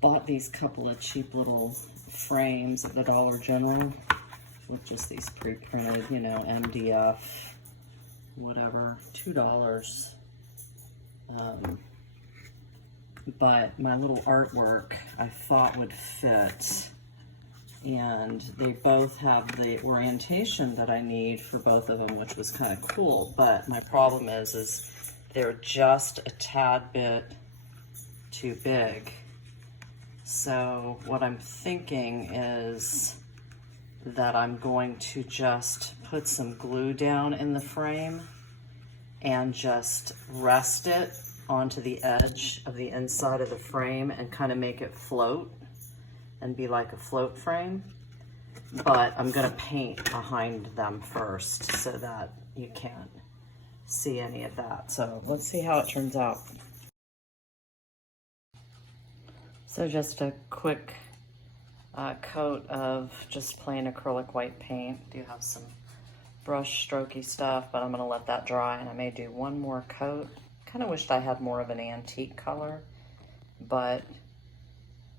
bought these couple of cheap little frames at the Dollar General with just these pre-printed, you know, MDF, whatever, $2. But my little artwork I thought would fit, and they both have the orientation that I need for both of them, which was kind of cool. But my problem is they're just a tad bit too big. So what I'm thinking is that I'm going to just put some glue down in the frame and just rest it onto the edge of the inside of the frame and kind of make it float and be like a float frame. But I'm gonna paint behind them first so that you can't see any of that. So let's see how it turns out. So just a quick coat of just plain acrylic white paint. I do have some brush strokey stuff, but I'm gonna let that dry, and I may do one more coat. Kind of wished I had more of an antique color, but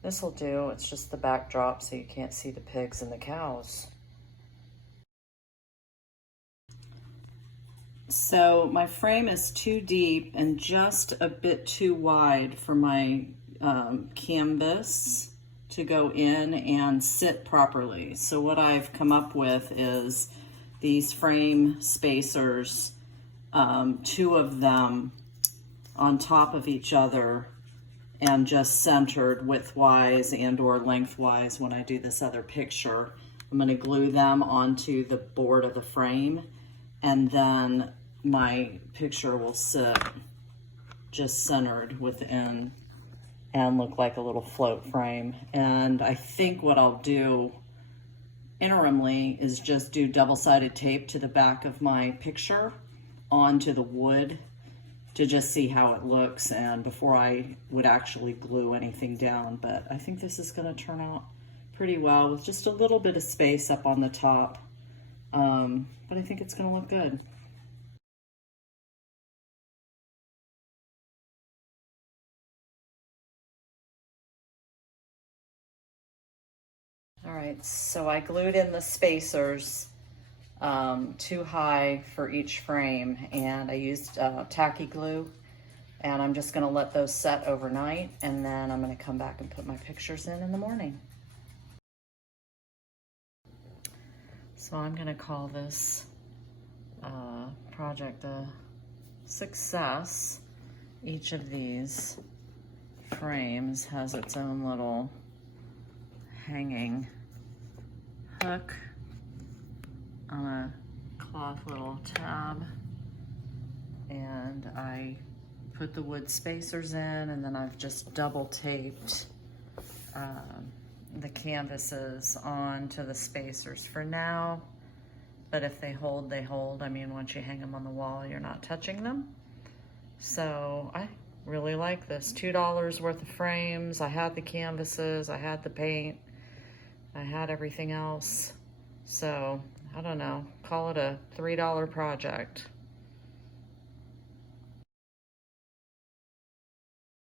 this will do. It's just the backdrop so you can't see the pigs and the cows. So my frame is too deep and just a bit too wide for my canvas to go in and sit properly. So what I've come up with is these frame spacers, 2 of them on top of each other and just centered widthwise and or lengthwise when I do this other picture. I'm going to glue them onto the board of the frame, and then my picture will sit just centered within and look like a little float frame. And I think what I'll do interimly is just do double-sided tape to the back of my picture onto the wood to just see how it looks, and before I would actually glue anything down. But I think this is going to turn out pretty well with just a little bit of space up on the top. But I think it's going to look good. All right, so I glued in the spacers too high for each frame, and I used tacky glue, and I'm just gonna let those set overnight, and then I'm gonna come back and put my pictures in the morning. So I'm gonna call this project a success. Each of these frames has its own little hanging hook on a cloth little tab, and I put the wood spacers in, and then I've just double taped the canvases onto the spacers for now. But if they hold, they hold. I mean, once you hang them on the wall, you're not touching them. So I really like this. $2 worth of frames. I had the canvases, I had the paint, I had everything else. So I don't know, call it a $3 project.